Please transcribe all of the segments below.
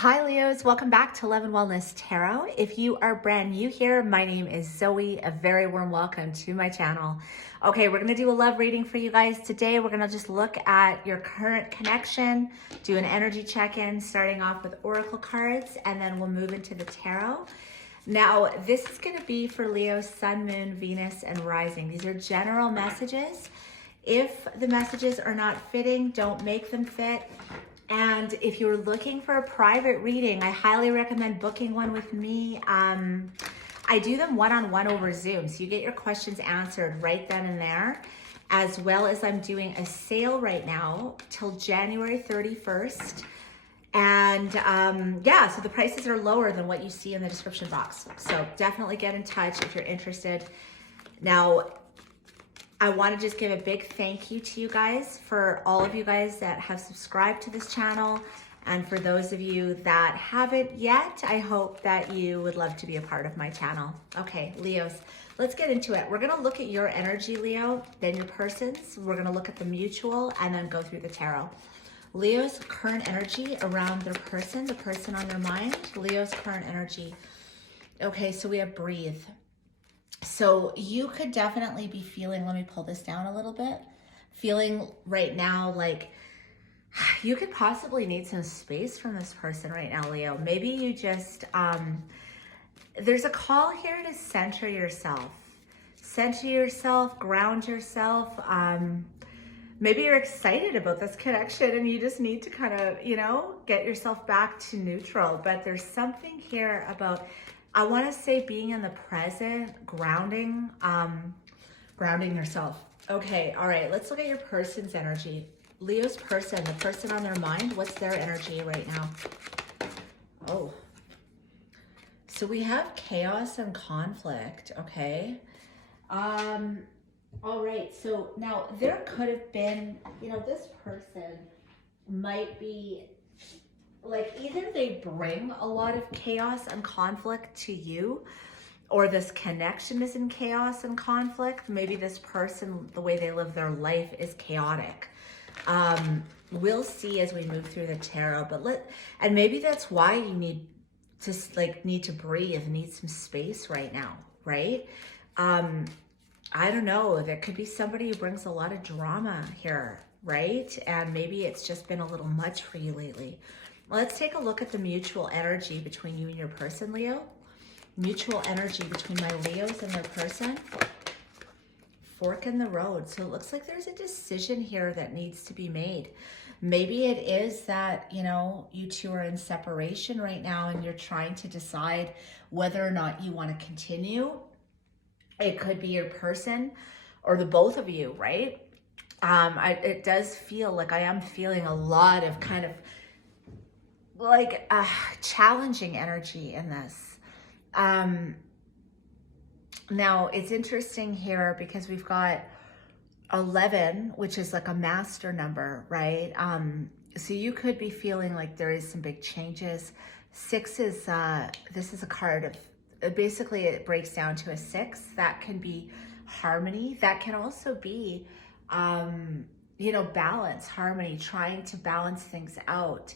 Hi Leos, welcome back to Love and Wellness Tarot. If you are brand new here, my name is Zoe. A very warm welcome to my channel. Okay, we're gonna do a love reading for you guys. Today we're gonna just look at your current connection, do an energy check-in, starting off with oracle cards, and then we'll move into the tarot. Now, this is gonna be for Leo, Sun, Moon, Venus, and Rising. These are general messages. If the messages are not fitting, don't make them fit. And if you're looking for a private reading, I highly recommend booking one with me. I do them one-on-one over Zoom, so you get your questions answered right then and there, as well as I'm doing a sale right now till January 31st. And yeah, so the prices are lower than what you see in the description box. So definitely get in touch if you're interested. Now, I want to just give a big thank you to you guys, for all of you guys that have subscribed to this channel. And for those of you that haven't yet, I hope that you would love to be a part of my channel. Okay, Leos, let's get into it. We're going to look at your energy, Leo, then your person's. We're going to look at the mutual and then go through the tarot. Leo's current energy around their person, the person on their mind. Leo's current energy. Okay, so we have breathe. So you could definitely be feeling, let me pull this down a little bit, feeling right now like you could possibly need some space from this person right now, Leo. Maybe you just, there's a call here to center yourself. Center yourself, ground yourself. Maybe you're excited about this connection and you just need to kind of, you know, get yourself back to neutral. But there's something here about, I want to say, being in the present, grounding, grounding yourself. Okay, all right, let's look at your person's energy. Leo's person, the person on their mind, what's their energy right now? Oh, so we have chaos and conflict, okay? All right, so now there could have been, you know, this person might be, like, either they bring a lot of chaos and conflict to you, or this connection is in chaos and conflict. Maybe this person, the way they live their life is chaotic. We'll see as we move through the tarot, and maybe that's why you need to breathe, need some space right now, right? I don't know, there could be somebody who brings a lot of drama here, right? And maybe it's just been a little much for you lately. Let's take a look at the mutual energy between you and your person, Leo. Mutual energy between my Leos and their person. Fork in the road. So it looks like there's a decision here that needs to be made. Maybe it is that, you know, you two are in separation right now and you're trying to decide whether or not you want to continue. It could be your person or the both of you, right? It does feel like I am feeling a lot of kind of like challenging energy in this. Now it's interesting here because we've got 11, which is like a master number, right? So you could be feeling like there is some big changes. 6 is, this is a card of, basically it breaks down to a 6. That can be harmony. That can also be, you know, balance, harmony, trying to balance things out.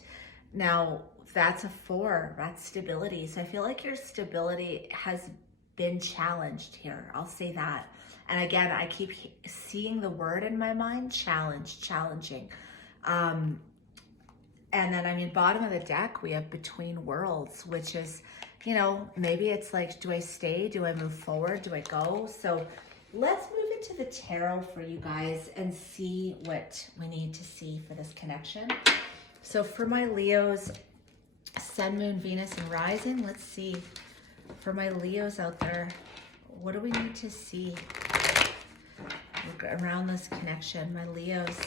Now, that's a 4, that's stability. So I feel like your stability has been challenged here. I'll say that. And again, I keep seeing the word in my mind, challenge, challenging. And then, I mean, bottom of the deck, we have between worlds, which is, you know, maybe it's like, do I stay? Do I move forward? Do I go? So let's move into the tarot for you guys and see what we need to see for this connection. So for my Leos, Sun, Moon, Venus, and Rising, let's see. For my Leos out there, what do we need to see around this connection? My Leos,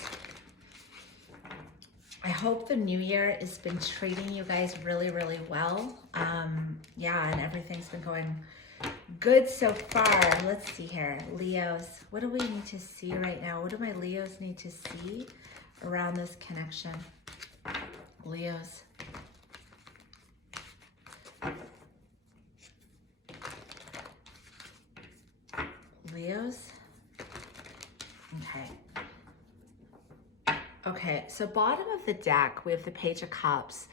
I hope the new year has been treating you guys really, really well. Yeah, and everything's been going good so far. Let's see here. Leos, what do we need to see right now? What do my Leos need to see around this connection? Leos. Leos. Okay. Okay, so bottom of the deck, we have the Page of Cups.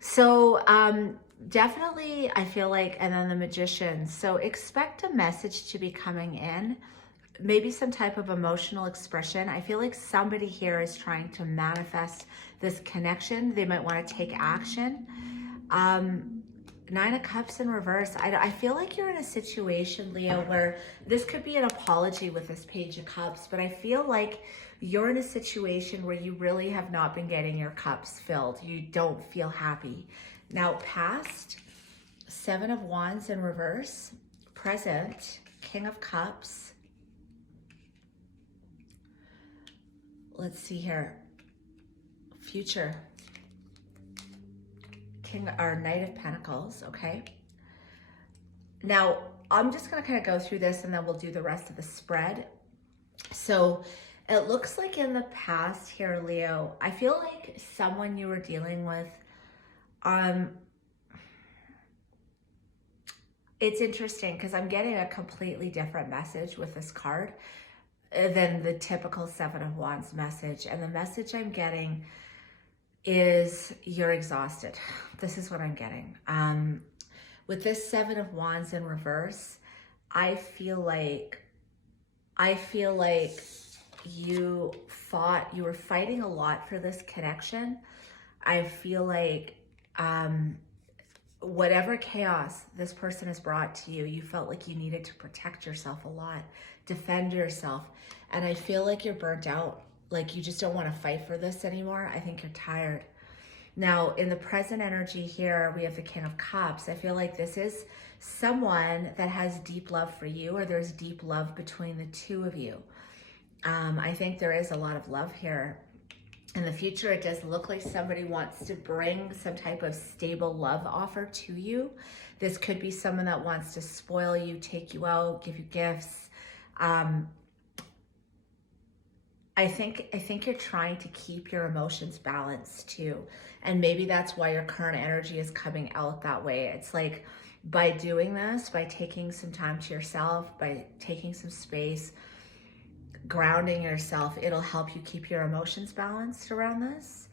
So definitely, I feel like, and then the Magician. So expect a message to be coming in, maybe some type of emotional expression. I feel like somebody here is trying to manifest this connection. They might want to take action. Nine of Cups in reverse. I feel like you're in a situation, Leo, where this could be an apology with this Page of Cups, but I feel like you're in a situation where you really have not been getting your cups filled. You don't feel happy. Now, past, Seven of Wands in reverse, present, King of Cups. Let's see here. Future. King or Knight of Pentacles, okay? Now, I'm just gonna kind of go through this and then we'll do the rest of the spread. So it looks like in the past here, Leo, I feel like someone you were dealing with, it's interesting because I'm getting a completely different message with this card than the typical Seven of Wands message. And the message I'm getting is you're exhausted. This is what I'm getting. With this Seven of Wands in reverse, I feel like you were fighting a lot for this connection. I feel like whatever chaos this person has brought to you, you felt like you needed to protect yourself a lot, defend yourself. And I feel like you're burnt out. Like you just don't want to fight for this anymore. I think you're tired. Now, in the present energy here, we have the King of Cups. I feel like this is someone that has deep love for you, or there's deep love between the two of you. I think there is a lot of love here. In the future, it does look like somebody wants to bring some type of stable love offer to you. This could be someone that wants to spoil you, take you out, give you gifts. I think you're trying to keep your emotions balanced too. And maybe that's why your current energy is coming out that way. It's like by doing this, by taking some time to yourself, by taking some space, grounding yourself, it'll help you keep your emotions balanced around this.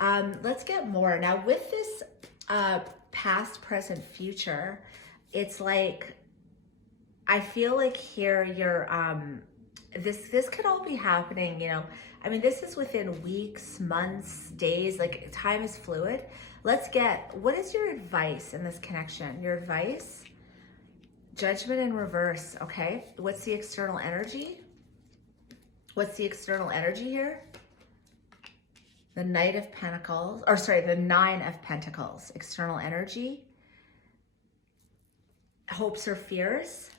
Let's get more. Now with this past, present, future, it's like, I feel like here you're, this could all be happening, you know. I mean, this is within weeks, months, days, like time is fluid. Let's get, what is your advice in this connection? Your advice? Judgment in reverse, okay. What's the external energy? What's the external energy here? The Knight of Pentacles, or sorry, the Nine of Pentacles, external energy. Hopes or fears?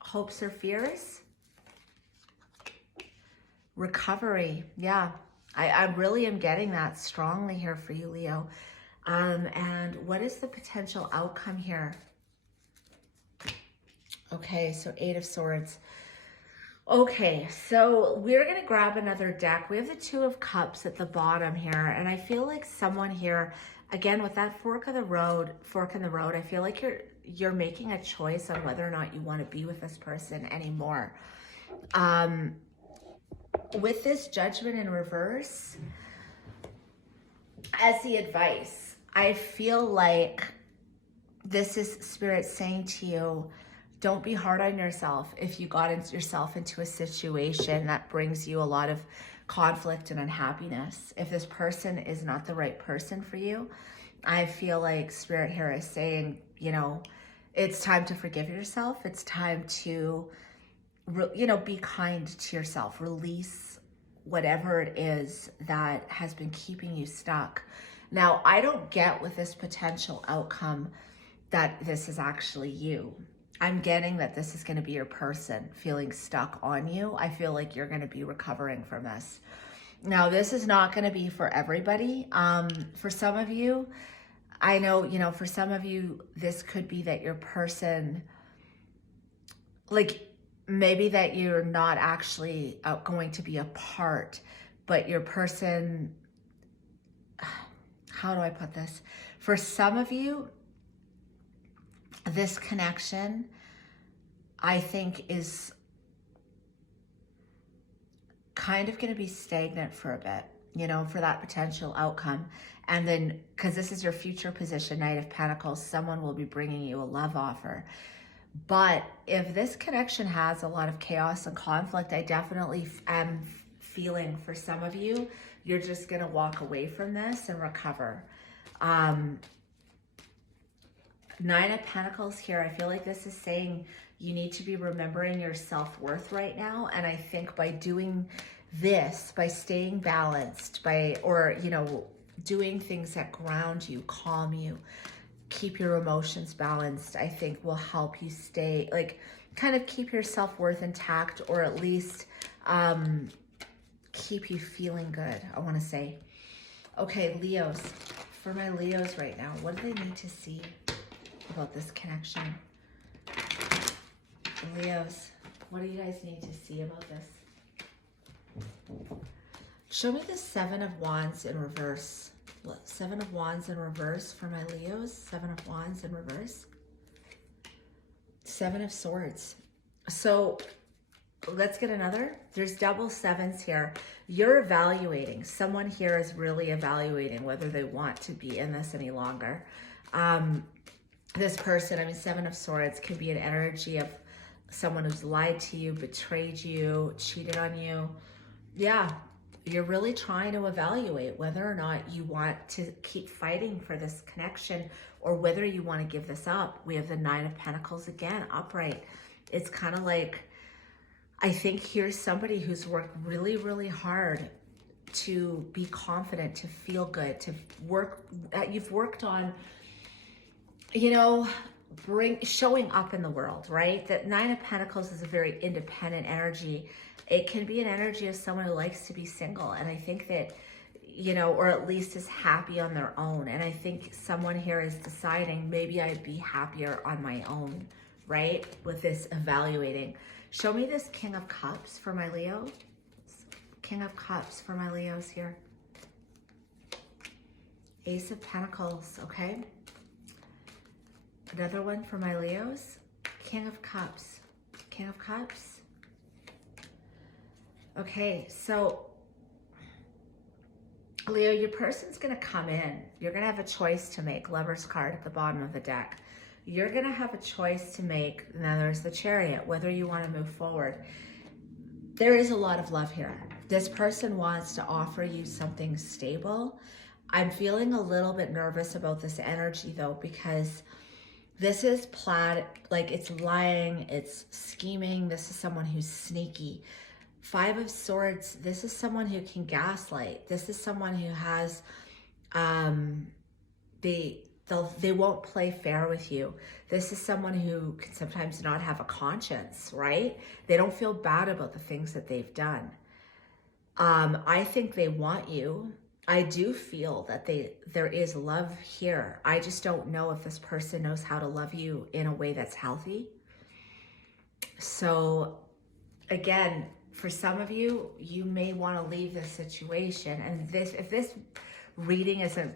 Hopes or fears? Recovery, yeah. I really am getting that strongly here for you, Leo. And what is the potential outcome here? Okay, so Eight of Swords. Okay, so we're going to grab another deck. We have the Two of Cups at the bottom here, and I feel like someone here, again, with that fork in the road, I feel like you're making a choice on whether or not you want to be with this person anymore. With this Judgment in reverse, as the advice, I feel like this is Spirit saying to you, don't be hard on yourself if you got yourself into a situation that brings you a lot of conflict and unhappiness. If this person is not the right person for you, I feel like Spirit here is saying, you know, it's time to forgive yourself. It's time to, you know, be kind to yourself. Release whatever it is that has been keeping you stuck. Now, I don't get with this potential outcome that this is actually you. I'm getting that this is going to be your person feeling stuck on you. I feel like you're going to be recovering from this. Now, this is not going to be for everybody. For some of you, I know, you know, for some of you, this could be that your person, like maybe that you're not actually going to be apart, but your person, how do I put this? For some of you, this connection, I think, is kind of going to be stagnant for a bit. you know, for that potential outcome. And then, because this is your future position, Knight of Pentacles, someone will be bringing you a love offer. But if this connection has a lot of chaos and conflict, I definitely am feeling for some of you, you're just going to walk away from this and recover. Nine of Pentacles here, I feel like this is saying you need to be remembering your self-worth right now. And I think by doing this, by staying balanced, or, you know, doing things that ground you, calm you, keep your emotions balanced, I think will help you stay, like, kind of keep your self-worth intact, or at least keep you feeling good, I want to say. Okay, Leos, for my Leos right now, what do they need to see about this connection? Leos, what do you guys need to see about this? Show me the Seven of Wands in reverse. Seven of Wands in reverse for my Leos. Seven of Wands in reverse. Seven of Swords. So let's get another. There's double sevens here. You're evaluating. Someone here is really evaluating whether they want to be in this any longer. This person, I mean, Seven of Swords can be an energy of someone who's lied to you, betrayed you, cheated on you. Yeah, you're really trying to evaluate whether or not you want to keep fighting for this connection or whether you want to give this up. We have the Nine of Pentacles again, upright. It's kind of like, I think here's somebody who's worked really, really hard to be confident, to feel good, to work. You've worked on, you know, showing up in the world, right? That Nine of Pentacles is a very independent energy. It can be an energy of someone who likes to be single. And I think that, you know, or at least is happy on their own. And I think someone here is deciding maybe I'd be happier on my own, right? With this evaluating. Show me this King of Cups for my Leo. King of Cups for my Leos here. Ace of Pentacles, okay? Another one for my Leos. King of Cups. King of Cups. Okay, so Leo, your person's going to come in. You're going to have a choice to make. Lover's card at the bottom of the deck. You're going to have a choice to make. Now there's the Chariot, whether you want to move forward. There is a lot of love here. This person wants to offer you something stable. I'm feeling a little bit nervous about this energy though, because this is like it's lying, it's scheming. This is someone who's sneaky. Five of Swords, this is someone who can gaslight. This is someone who has, they won't play fair with you. This is someone who can sometimes not have a conscience, right? They don't feel bad about the things that they've done. I think they want you. I do feel that there is love here. I just don't know if this person knows how to love you in a way that's healthy. So again, for some of you, you may want to leave this situation. And if this reading isn't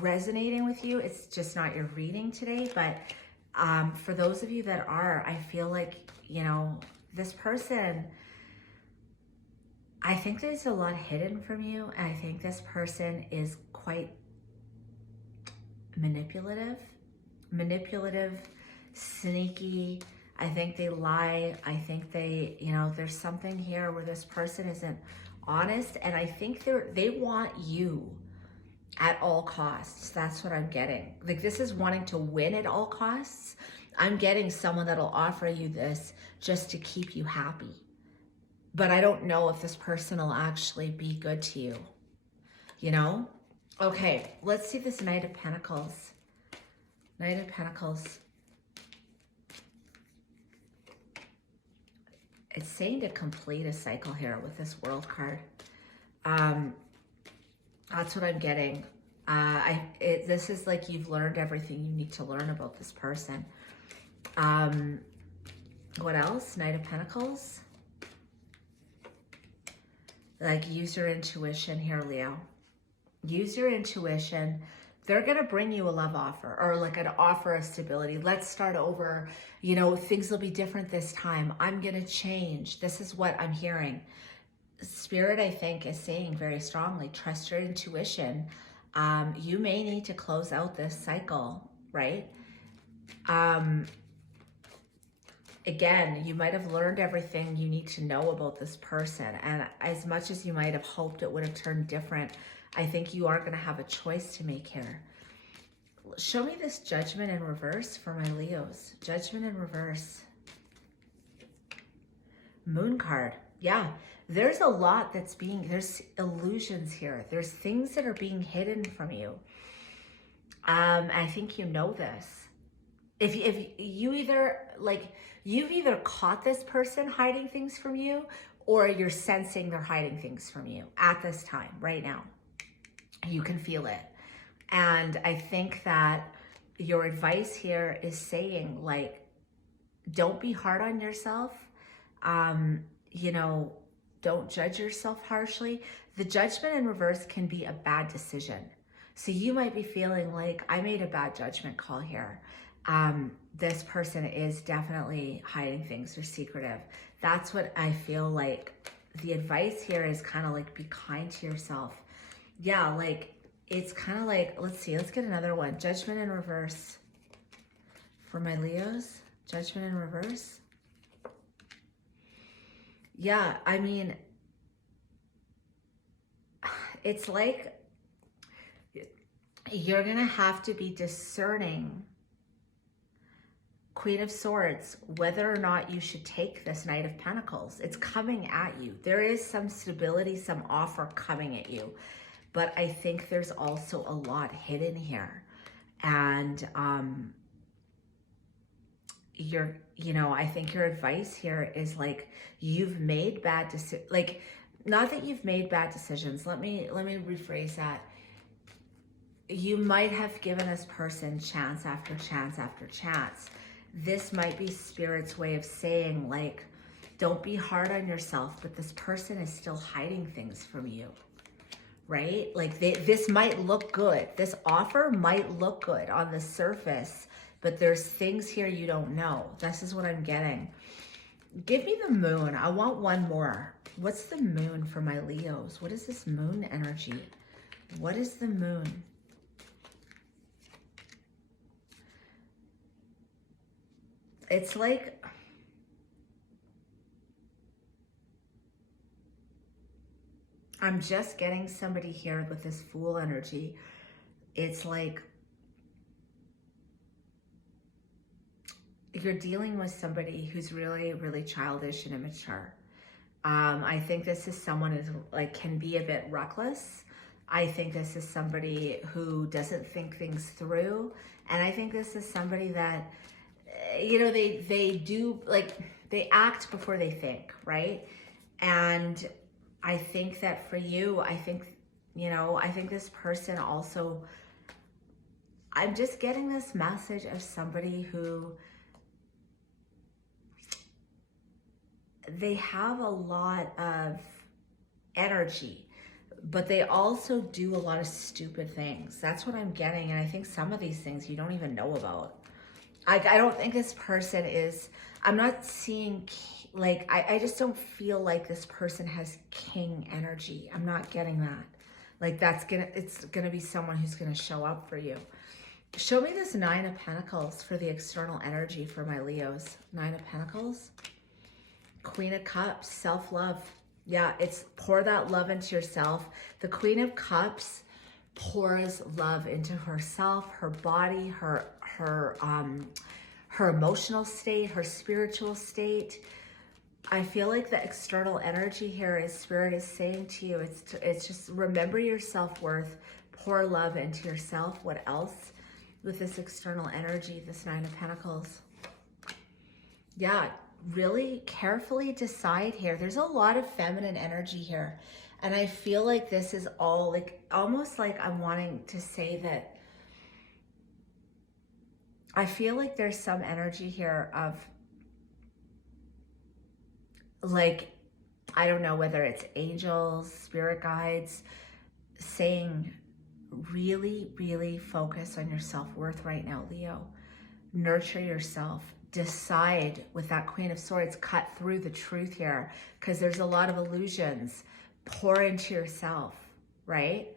resonating with you, it's just not your reading today. But for those of you that are, I feel like, you know, this person, I think there's a lot hidden from you. And I think this person is quite manipulative, sneaky. I think they lie. I think they, you know, there's something here where this person isn't honest. And I think they want you at all costs. That's what I'm getting. Like, this is wanting to win at all costs. I'm getting someone that'll offer you this just to keep you happy. But I don't know if this person will actually be good to you, you know? Okay, let's see this Knight of Pentacles. Knight of Pentacles. It's saying to complete a cycle here with this World card. That's what I'm getting. This is like you've learned everything you need to learn about this person. What else? Knight of Pentacles. Like, use your intuition here, Leo. Use your intuition. They're going to bring you a love offer, or like an offer of stability. Let's start over. You know, things will be different this time. I'm going to change. This is what I'm hearing. Spirit, I think, is saying very strongly, trust your intuition. You may need to close out this cycle, right? Again, you might have learned everything you need to know about this person. And as much as you might have hoped it would have turned different, I think you are going to have a choice to make here. Show me this Judgment in reverse for my Leos. Judgment in reverse. Moon card. Yeah, there's a lot that's there's illusions here. There's things that are being hidden from you. I think you know this. If you either, like, you've either caught this person hiding things from you, or you're sensing they're hiding things from you at this time, right now. You can feel it. And I think that your advice here is saying, like, don't be hard on yourself. You know, don't judge yourself harshly. The Judgment in reverse can be a bad decision. So you might be feeling like, I made a bad judgment call here. This person is definitely hiding things or secretive. That's what I feel like. The advice here is kind of like, be kind to yourself. Yeah, like, it's kind of like, let's see, let's get another one. Judgment in reverse for my Leos. Judgment in reverse. Yeah, I mean, it's like you're going to have to be discerning, Queen of Swords, whether or not you should take this Knight of Pentacles. It's coming at you. There is some stability, some offer coming at you. But I think there's also a lot hidden here. And I think your advice here is like, you've made bad decisions. Like, not that you've made bad decisions. Let me rephrase that. You might have given this person chance after chance after chance. This might be Spirit's way of saying, like, don't be hard on yourself, but this person is still hiding things from you, right? Like, this might look good. This offer might look good on the surface, but there's things here you don't know. This is what I'm getting. Give me the Moon. I want one more. What's the Moon for my Leos? What is this Moon energy? What is the Moon? It's like, I'm just getting somebody here with this Fool energy. It's like you're dealing with somebody who's really, really childish and immature. I think this is someone who's like, can be a bit reckless. I think this is somebody who doesn't think things through. And I think this is somebody that, you know, they do, like, they act before they think, right? And I think that for you, I think this person also, I'm just getting this message of somebody who, they have a lot of energy, but they also do a lot of stupid things. That's what I'm getting. And I think some of these things you don't even know about. I don't think this person is, I'm not seeing, like, I just don't feel like this person has king energy. I'm not getting that. Like, it's gonna be someone who's gonna show up for you. Show me this Nine of Pentacles for the external energy for my Leos. Nine of Pentacles. Queen of Cups, self-love. Yeah, it's pour that love into yourself. The Queen of Cups pours love into herself, her body, her emotional state, her spiritual state. I feel like the external energy here is Spirit is saying to you, it's just remember your self-worth, pour love into yourself. What else with this external energy, this Nine of Pentacles? Yeah, really carefully decide here. There's a lot of feminine energy here. And I feel like this is all like, almost like I'm wanting to say that I feel like there's some energy here of, like, I don't know whether it's angels, spirit guides, saying really, really focus on your self-worth right now, Leo. Nurture yourself. Decide with that Queen of Swords, cut through the truth here, because there's a lot of illusions. pour into yourself, right?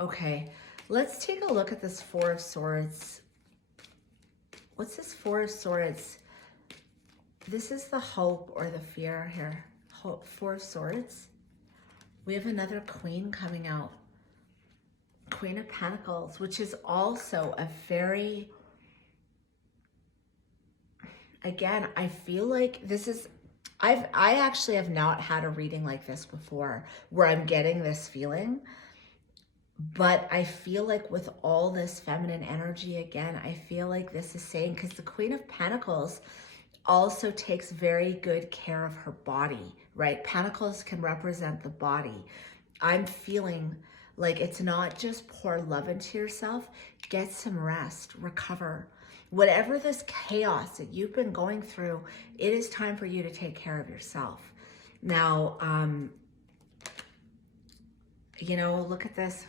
Okay, let's take a look at this Four of Swords. What's this Four of Swords? This is the hope or the fear here. Hope, Four of Swords. We have another Queen coming out. Queen of Pentacles, which is also a very, again, I feel like this is, I actually have not had a reading like this before where I'm getting this feeling, but I feel like with all this feminine energy, again, I feel like this is saying, because the Queen of Pentacles also takes very good care of her body, right? Pentacles can represent the body. I'm feeling like it's not just pour love into yourself, get some rest, recover. Whatever this chaos that you've been going through, it is time for you to take care of yourself. Now, you know, look at this.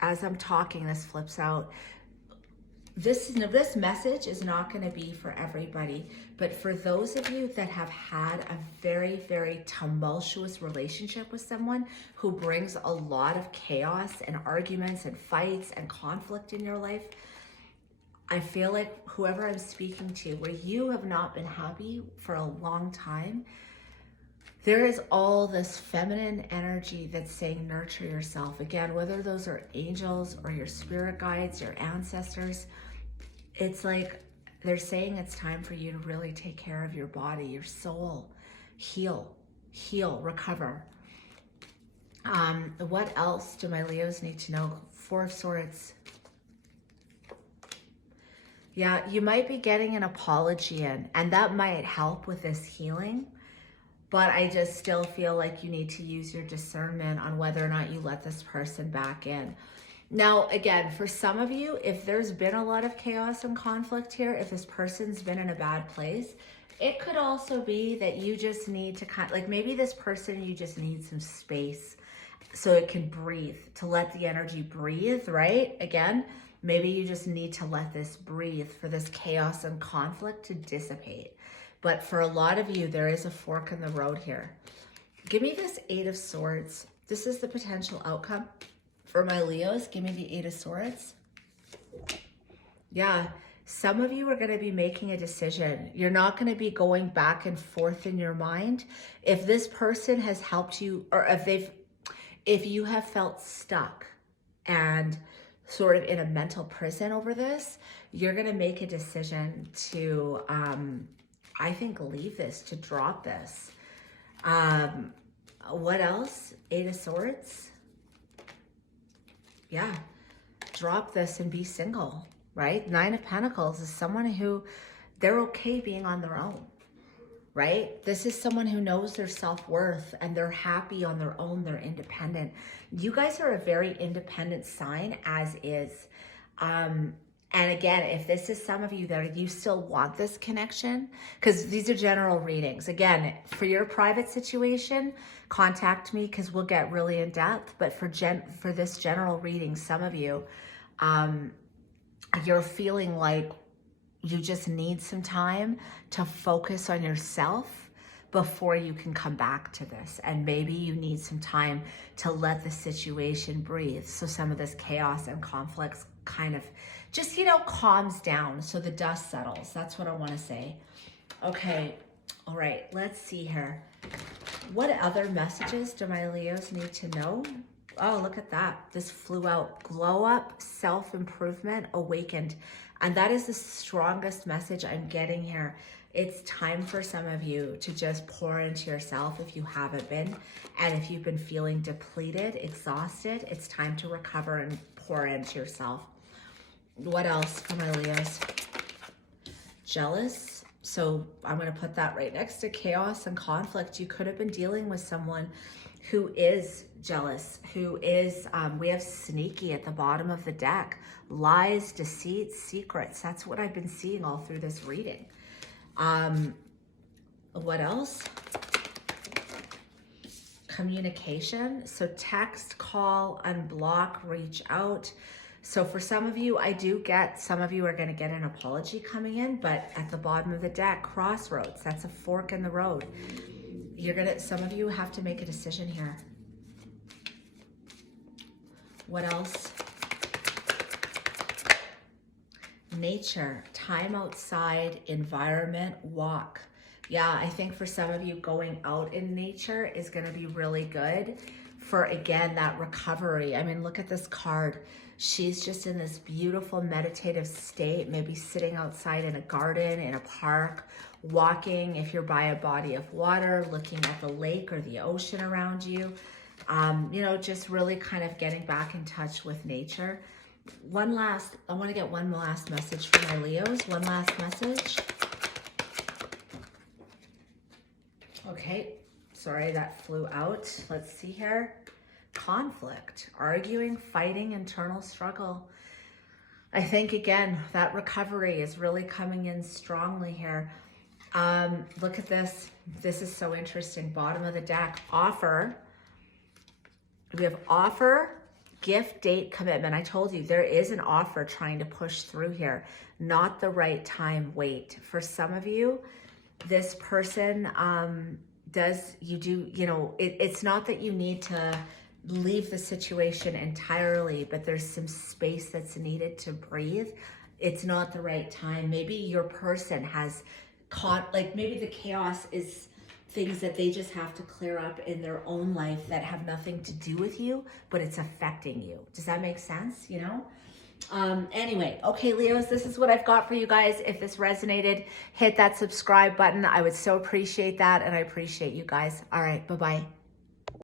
As I'm talking, this flips out. This message is not going to be for everybody, but for those of you that have had a very, very tumultuous relationship with someone who brings a lot of chaos and arguments and fights and conflict in your life, I feel like whoever I'm speaking to, where you have not been happy for a long time, there is all this feminine energy that's saying nurture yourself. Again, whether those are angels or your spirit guides, your ancestors, it's like they're saying it's time for you to really take care of your body, your soul, heal, recover. What else do my Leos need to know? Four of Swords. Yeah, you might be getting an apology in, and that might help with this healing. But I just still feel like you need to use your discernment on whether or not you let this person back in. Now, again, for some of you, if there's been a lot of chaos and conflict here, if this person's been in a bad place, it could also be that you just need to like maybe this person, you just need some space so it can breathe, to let the energy breathe, right? Again, maybe you just need to let this breathe for this chaos and conflict to dissipate. But for a lot of you, there is a fork in the road here. Give me this Eight of Swords. This is the potential outcome for my Leos. Give me the Eight of Swords. Yeah, some of you are going to be making a decision. You're not going to be going back and forth in your mind. If this person has helped you, or if you have felt stuck and sort of in a mental prison over this, you're going to make a decision to, I think, leave this, to drop this. What else? Eight of Swords. Yeah, drop this and be single, right? Nine of Pentacles is someone who, they're okay being on their own, right? This is someone who knows their self-worth and they're happy on their own, they're independent. You guys are a very independent sign as is. And again, if this is some of you that you still want this connection, because these are general readings. Again, for your private situation, contact me because we'll get really in depth. But for this general reading, some of you, you're feeling like you just need some time to focus on yourself before you can come back to this. And maybe you need some time to let the situation breathe. So some of this chaos and conflicts kind of just, you know, calms down. So the dust settles. That's what I want to say. Okay. All right. Let's see here. What other messages do my Leos need to know? Oh, look at that. This flew out. Glow up, self-improvement, awakened. And that is the strongest message I'm getting here. It's time for some of you to just pour into yourself if you haven't been. And if you've been feeling depleted, exhausted, it's time to recover and pour into yourself. What else for my Leos? Jealous. So I'm going to put that right next to chaos and conflict. You could have been dealing with someone who is jealous, who is, we have sneaky at the bottom of the deck. Lies, deceit, secrets. That's what I've been seeing all through this reading. What else? Communication. So text, call, unblock, reach out. So for some of you, I do get, some of you are going to get an apology coming in, but at the bottom of the deck, crossroads, that's a fork in the road. some of you have to make a decision here. What else? Nature, time outside, environment, walk. Yeah, I think for some of you, going out in nature is going to be really good for, again, that recovery. I mean, look at this card. She's just in this beautiful meditative state, maybe sitting outside in a garden, in a park, walking if you're by a body of water, looking at the lake or the ocean around you. You know, just really kind of getting back in touch with nature. I want to get one last message for my Leos. One last message. Okay, sorry, that flew out. Let's see here. Conflict, arguing, fighting, internal struggle. I think, again, that recovery is really coming in strongly here. Look at this. This is so interesting. Bottom of the deck, offer. We have offer, gift, date, commitment. I told you there is an offer trying to push through here. Not the right time, wait. For some of you, this person it's not that you need to leave the situation entirely, but there's some space that's needed to breathe. It's not the right time. Maybe your person has caught, like maybe the chaos is things that they just have to clear up in their own life that have nothing to do with you, but it's affecting you. Does that make sense? You know? Anyway, okay, Leos, this is what I've got for you guys. If this resonated, hit that subscribe button. I would so appreciate that, and I appreciate you guys. All right, bye-bye.